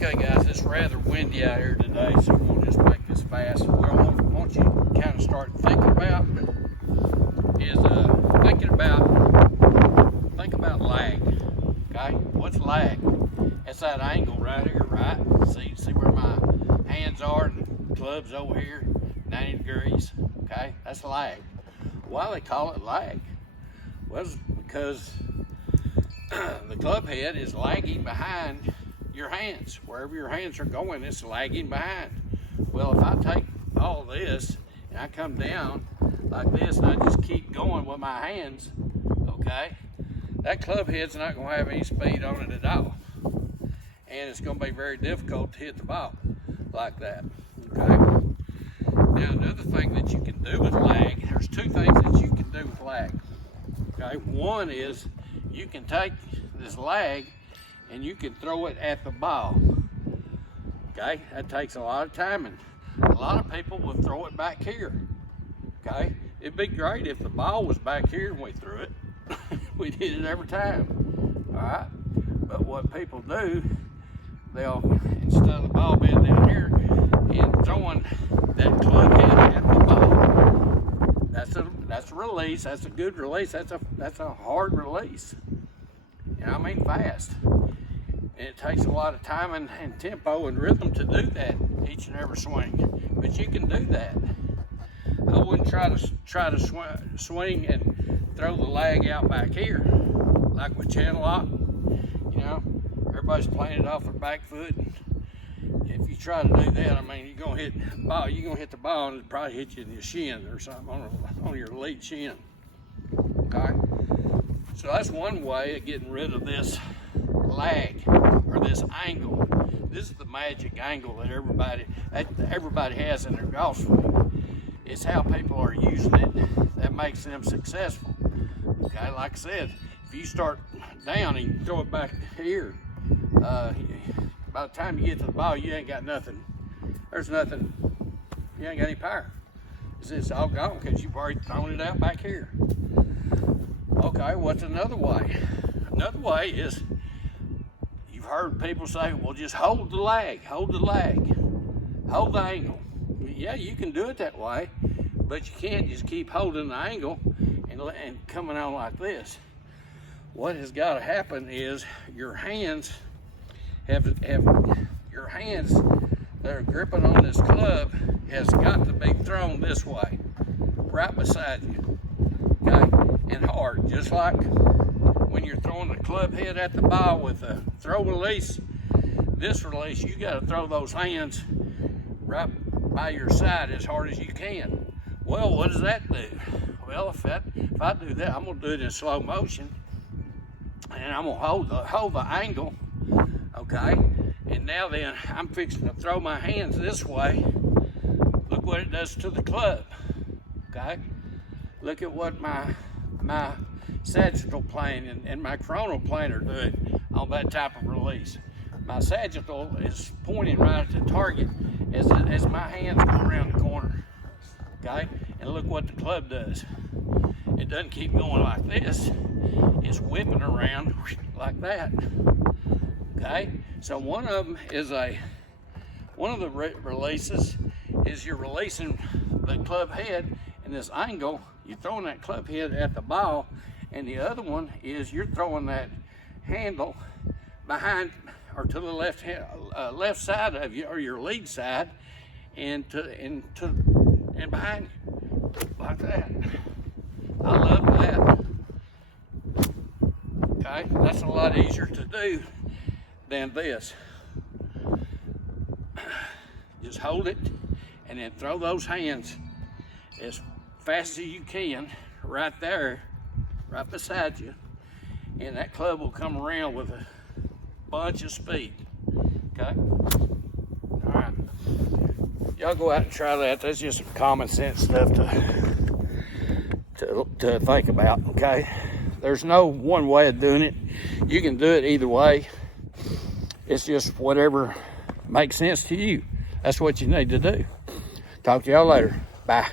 Okay guys, it's rather windy out here today, so we'll just make this fast. What I want you to kind of start thinking about is think about lag. Okay, what's lag? It's that angle right here, right? See where my hands are and the club's over here, 90 degrees. Okay, that's lag. Why do they call it lag? Well, it's because the club head is lagging behind your hands. Wherever your hands are going, it's lagging behind. Well, if I take all this and I come down like this and I just keep going with my hands, okay, that club head's not going to have any speed on it at all. And it's going to be very difficult to hit the ball like that, okay? Now, another thing that you can do with lag, there's two things that you can do with lag, okay? One is you can take this lag and you can throw it at the ball, okay? That takes a lot of timing. A lot of people will throw it back here, okay? It'd be great if the ball was back here and we threw it. We did it every time, all right? But what people do, they'll, instead of the ball being down here and throwing that club head at the ball, that's a release, that's a good release, that's a hard release. You know, I mean fast. And it takes a lot of time and tempo and rhythm to do that each and every swing. But you can do that. I wouldn't try to swing and throw the lag out back here, like with channel lock. You know, everybody's playing it off their back foot. If you try to do that, I mean, you're gonna hit the ball and it'll probably hit you in your shin or something on your lead shin. Okay. So that's one way of getting rid of this lag or this angle. This is the magic angle that everybody has in their golf swing. It's how people are using it that makes them successful. Okay, like I said, if you start down and you throw it back here, by the time you get to the ball, you ain't got nothing. There's nothing. You ain't got any power. It's all gone because you've already thrown it out back here. Okay, what's another way? Another way is, you've heard people say, well, just hold the lag, hold the angle. Yeah, you can do it that way, but you can't just keep holding the angle and coming on like this. What has got to happen is your hands your hands that are gripping on this club has got to be thrown this way, right beside you, okay, and hard, just like when you're throwing the club head at the ball with a throw release. This release, you got to throw those hands right by your side as hard as you can. Well, what does that do? Well, if I do that, I'm gonna do it in slow motion, and I'm gonna hold the angle, okay? And now then, I'm fixing to throw my hands this way. Look what it does to the club, okay? Look at what my sagittal plane and my coronal plane are doing on that type of release. My sagittal is pointing right at the target as my hands go around the corner, okay? And look what the club does. It doesn't keep going like this. It's whipping around like that, okay? So one of the releases is you're releasing the club head in this angle. You're throwing that club head at the ball, and the other one is you're throwing that handle behind or to the left side of you, or your lead side, and behind you, like that. I love that. Okay, that's a lot easier to do than this. Just hold it and then throw those hands as fast as you can right there, right beside you, and that club will come around with a bunch of speed. Okay? All right. Y'all go out and try that. That's just some common sense stuff to think about, okay? There's no one way of doing it. You can do it either way. It's just whatever makes sense to you. That's what you need to do. Talk to y'all later. Bye.